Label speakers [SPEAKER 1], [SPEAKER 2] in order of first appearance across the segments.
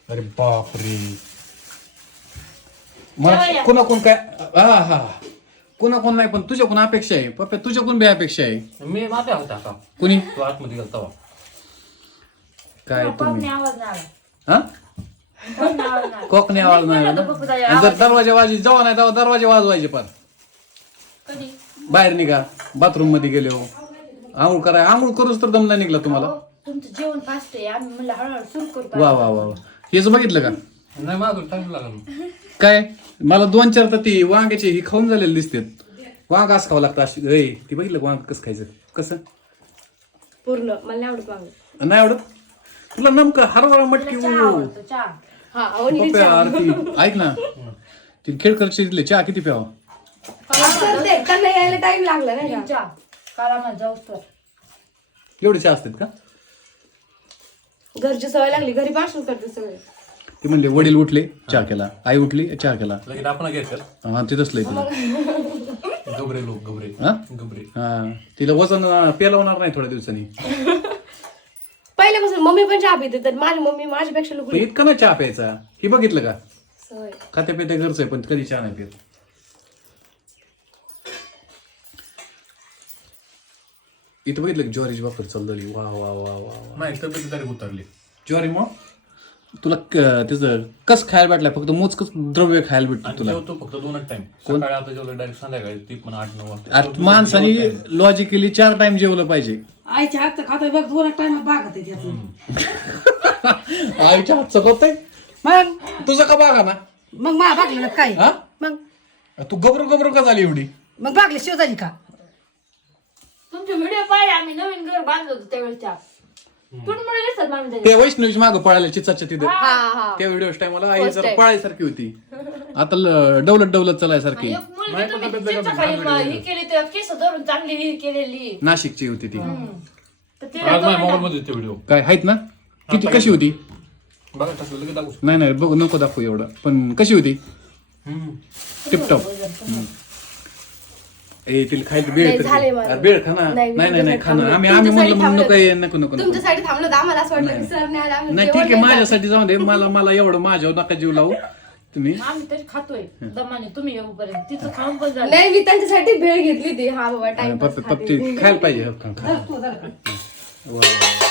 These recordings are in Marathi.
[SPEAKER 1] अरे बापरे. मला कोणाकोण काय हा कोणाकोण नाही, पण तुझ्याकडून अपेक्षा आहे पप्पा, तुझ्याकडून बी अपेक्षा आहे.
[SPEAKER 2] मी मागे होता का
[SPEAKER 1] कुणी
[SPEAKER 2] तू आतमध्ये गेला तेव्हा.
[SPEAKER 1] काय तुम्ही
[SPEAKER 3] आवाज नाही
[SPEAKER 1] हा कोकणी आवाज नाही आला ना? आणि जर दरवाजा वाजी जेव्हा नाही तेव्हा दरवाजे वाजवायचे पण
[SPEAKER 3] कधी
[SPEAKER 1] बाहेर निघा, बाथरूम मध्ये गेले हो, आंघोळ करा, आंघोळ करूच तर दम नाही निघला तुम्हाला.
[SPEAKER 3] तुमचं जेवण फास्ट आहे, आम्ही म्हणलं हळूहळू सुरू करतो.
[SPEAKER 1] वा वा वा वा. हेच बघितलं का
[SPEAKER 2] नाही मागून टाइम लागला.
[SPEAKER 1] काय, मला 2-4 तर ती वांग्याची ही खाऊन झालेली दिसते. वांग असं खावं लागतं अशी. ती बघितलं वांग कसं खायचं, कसं
[SPEAKER 4] पूर्ण मला नाही आवडत वांग.
[SPEAKER 1] नाही आवडत तुला? नेमकं हरभरा मटकी
[SPEAKER 3] चहा आवडतो, चहा.
[SPEAKER 4] हा only
[SPEAKER 1] पप्पा, अरे ती ऐक ना, ती खेळकरची दिले चहा किती प्यावा?
[SPEAKER 4] असं ते त्यांना यायला टाइम लागला नाही का?
[SPEAKER 3] चहा काळामध्ये जाऊस तर
[SPEAKER 1] एवढे चहा असतात का?
[SPEAKER 4] घरची सवय लागली, घरी भाषण करते सगळे.
[SPEAKER 1] ते म्हणले वडील उठले चहा केला, आई उठली चहा केला.
[SPEAKER 2] लगेच आपण घेतलं
[SPEAKER 1] हा ते तसलंय तिला.
[SPEAKER 2] गबरे लोक गबरे
[SPEAKER 1] हा
[SPEAKER 2] गबरे.
[SPEAKER 1] हा, तिला वजन पेलवणार नाही थोड्या दिवसांनी.
[SPEAKER 4] पहिल्यापासून मम्मी पण चहा पिते, तर माझी मम्मी माझ्यापेक्षा
[SPEAKER 1] पण
[SPEAKER 4] लुकडी.
[SPEAKER 1] इतकं ना चहा प्यायचा, हे बघितलं का?
[SPEAKER 4] सवय.
[SPEAKER 1] खात्या पित्या घरचं आहे पण कधी चहा नाही पित. इथं बघितलं की ज्वारीची भाकर चालली. वा वा वा वा वा.
[SPEAKER 2] नाही तब्येत तरी उतरली.
[SPEAKER 1] ज्वारी मग तुला त्याचं कस खायला भेटलाय? फक्त मोजकच द्रव्य खायला भेटतं
[SPEAKER 2] आणि
[SPEAKER 1] तुला.
[SPEAKER 2] जेवतो फक्त 2च टाइम. सकाळी आता जेवलं डायरेक्ट संध्याकाळी ती पण 8-9 वाजता.
[SPEAKER 1] आता माणसाने लॉजिकली 4 टाइम जेवलं पाहिजे.
[SPEAKER 5] आईच्या हातचं खातोय बघ, 2 टाइम बागत आहे त्याचं.
[SPEAKER 1] आईच्या हातचं होतंय
[SPEAKER 5] मग
[SPEAKER 1] तुझं का बागा ना?
[SPEAKER 5] मग मा बागलं ना काय
[SPEAKER 1] हा
[SPEAKER 5] मग
[SPEAKER 1] तू गबरू का झाली एवढी?
[SPEAKER 5] मग बागले शिव झाली का?
[SPEAKER 3] तुमचे व्हिडिओ पाहिले, आम्ही नवीन घर बांधलं होतं त्यावेळेच्या. कुठमुळे दिसतात मामी त्याच्यात?
[SPEAKER 1] त्या वैष्णवीची मागं पळायला चिचाच्या तिथं
[SPEAKER 4] हा हा.
[SPEAKER 1] त्या व्हिडिओ टाइमला आई जरा पळायसारखी होती. आता डवलत चलायसारखी.
[SPEAKER 3] एक मुलगी तुम्ही तिच्या खाली ही केली तर केस धरून चांगली ही केलेली.
[SPEAKER 1] नाशिकची होती ती.
[SPEAKER 3] तर तिला
[SPEAKER 2] आज माझ्या मोबाईल मध्ये ते व्हिडिओ
[SPEAKER 1] काय आहेत ना? किती कशी होती?
[SPEAKER 2] बघा टाकलं लगेच दाखवू शकतो.
[SPEAKER 1] नाही बघ नको दाखवू एवढं, पण कशी होती? टिपटॉप. ए तिला खायला बेळ
[SPEAKER 4] नाही,
[SPEAKER 1] तर
[SPEAKER 4] झाले
[SPEAKER 1] दे.
[SPEAKER 4] मला.
[SPEAKER 1] अरे बेळ खा ना.
[SPEAKER 4] नाही,
[SPEAKER 1] नाही खा ना.
[SPEAKER 4] तुमच्यासाठी
[SPEAKER 1] आम्ही
[SPEAKER 4] थांबलो.
[SPEAKER 1] म्हणलं
[SPEAKER 4] तुमच्यासाठी
[SPEAKER 1] नको ये, नको
[SPEAKER 4] तुमच्यासाठी थांबलो होतं, आम्हाला असं वाटलं की सर नाही आला, आम्ही
[SPEAKER 1] नाही ठीक आहे, माझ्यासाठी जाऊ दे. मला एवढं माझ्यावर नका जीव लावू तुम्ही.
[SPEAKER 3] आम्ही तरी खातोय दमाने, तुम्ही येऊपर्यंत तिचं खाऊन पण झालं.
[SPEAKER 4] नाही, मी त्यांच्यासाठी भेळ घेतली ती. हा बाबा टाइम
[SPEAKER 1] पप्पी खायला पाहिजे. हो, खा. वा.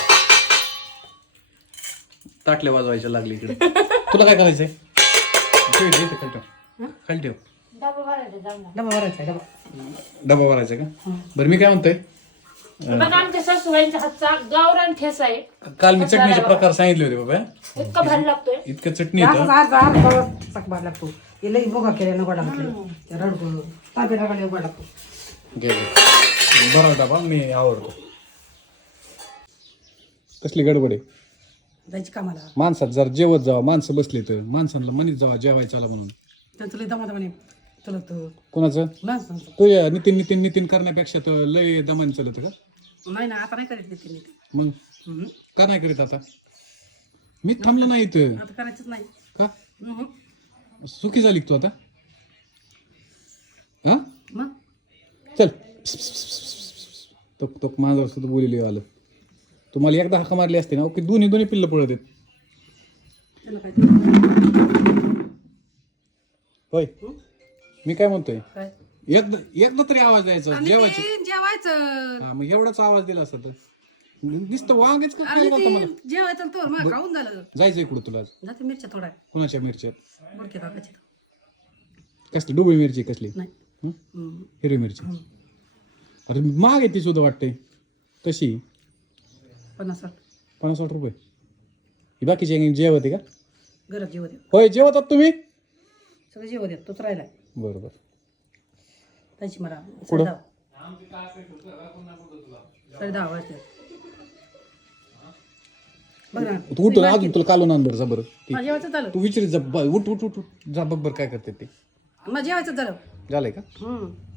[SPEAKER 1] ताटल्या वाजवायच्या लागली इकडे. तुला काय करायचंय? ठेव इथे, खाली ठेव. खाली ठेव.
[SPEAKER 3] डबा भरायचा चांगला.
[SPEAKER 5] डबा भरायचा डबा.
[SPEAKER 1] डबा भरायचा का? बरं मी काय म्हणतोय,
[SPEAKER 3] बघा आमच्या सासूबाईंच्या हातचा गावरान ठेसा आहे.
[SPEAKER 1] काल मी चटणीचे प्रकार सांगितले होते बाबा.
[SPEAKER 3] इतका भारी लागतोय.
[SPEAKER 1] इतकं चटणी
[SPEAKER 5] असंच
[SPEAKER 1] येतं.
[SPEAKER 5] आज चकबार लागतो. हे लई बोगा केल्यानं गोडा घातले रडको ताबे रगाले गोडा लागतो.
[SPEAKER 1] बरा डबा मी आवडतो. कसली गडबड आहे
[SPEAKER 5] जायची कामाला.
[SPEAKER 1] माणसात जर जेवत जावा, माणसं बसली तर माणसांना म्हणत जावा जेवायचं आला म्हणून.
[SPEAKER 5] त्यांचं लई दमा म्हणे तुला तर
[SPEAKER 1] कोणाचं?
[SPEAKER 5] माणसांचं.
[SPEAKER 1] तू नितीन करण्यापेक्षा तर लय दमाने चालत का?
[SPEAKER 5] नाही ना, आता नाही करीत त्यांनी.
[SPEAKER 1] मग का नाही करीत आता? मी थांबलो नाही इथं.
[SPEAKER 5] आता करायचंच नाही.
[SPEAKER 1] का सुखी झाली का तू आता? हा
[SPEAKER 5] मग
[SPEAKER 1] चल. तो माझ्यावर सुद्धा बोलली आलं. तुम्हाला एकदा हाका मारली असते ना, ओके दोन्ही पिल्लं पळत आहेत.
[SPEAKER 5] त्याला काय
[SPEAKER 1] होय मी काय म्हणतोय,
[SPEAKER 5] काय
[SPEAKER 1] एकदा तरी आवाज द्यायचा जेवायची.
[SPEAKER 5] जेवायचं
[SPEAKER 1] हा मग एवढाच आवाज दिला असता तर नुसतं वांगच का खायला घालता मला?
[SPEAKER 5] जेवायचं तर मग खाऊन झालं.
[SPEAKER 1] जायचं इकडं तुला.
[SPEAKER 5] जाते मिरच्या थोड्या
[SPEAKER 1] कोणाच्या मिरच्यात?
[SPEAKER 5] बुडके काकाची.
[SPEAKER 1] कसली डुबळी मिरची कसली?
[SPEAKER 5] नाही
[SPEAKER 1] हं? हिरवी मिरची. अरे महाग आहे ती सुद्धा वाटते कशी?
[SPEAKER 5] 50-60
[SPEAKER 1] रुपये. ही बाकीची जेवते का?
[SPEAKER 5] घरात जेवत येत
[SPEAKER 1] होय जेवतात तुम्ही?
[SPEAKER 5] सगळं जेवत येत. तोच राहिलाय
[SPEAKER 1] बरोबर.
[SPEAKER 5] त्याची मला
[SPEAKER 1] पुढं?
[SPEAKER 5] 10:30 वाजते. बघ ना
[SPEAKER 1] तू उठ अजून तुला कालून आण बरं जा बरं.
[SPEAKER 5] माझं जेवायचं झालं.
[SPEAKER 1] तू विचारित जा उठ जा बरोबर काय करते ते.
[SPEAKER 5] माझं जेवायचं झालं.
[SPEAKER 1] झालंय का?